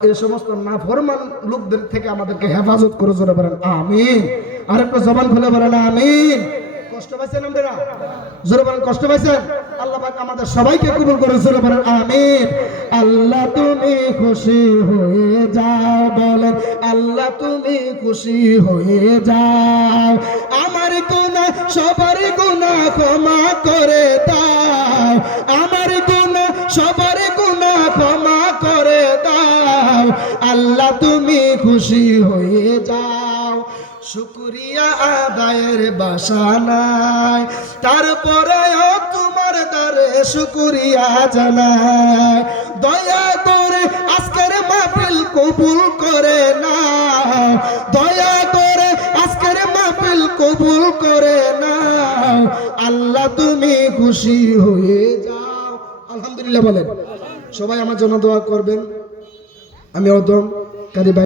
এই সমস্ত নাফরমান লোকদের থেকে আমাদেরকে হেফাজত করে জোরে বলেন আমিন। আর একটা জবান খুলে বলেন আমিন। কষ্ট পাইছেন আপনারা? জোরে বলেন কষ্ট পাইছেন? আল্লাহ পাক আমাদের সবাইকে কবুল করে জোরে বলেন আমিন। আল্লাহ তুমি খুশি হয়ে যাও, বলেন আল্লাহ তুমি খুশি হয়ে যাও। আমার গুনাহ সবার গুনাহ ক্ষমা করে দাও, আমার গুনাহ সবার গুনাহ ক্ষমা করে দাও। আল্লাহ তুমি খুশি হয়ে যাও। শুকরিয়া আদায়ের বাসা নাই, তারপরেও তোমার দ্বারে শুকরিয়া জানাই। দয়া করে আজকের মাহফিল কবুল করে নাও, দয়া করে আজকের মাহফিল কবুল করে নাও। আল্লাহ তুমি খুশি হয়ে যাও। আলহামদুলিল্লাহ বলেন। সবাই আমার জন্য দোয়া করবেন। আমি অদম কারি।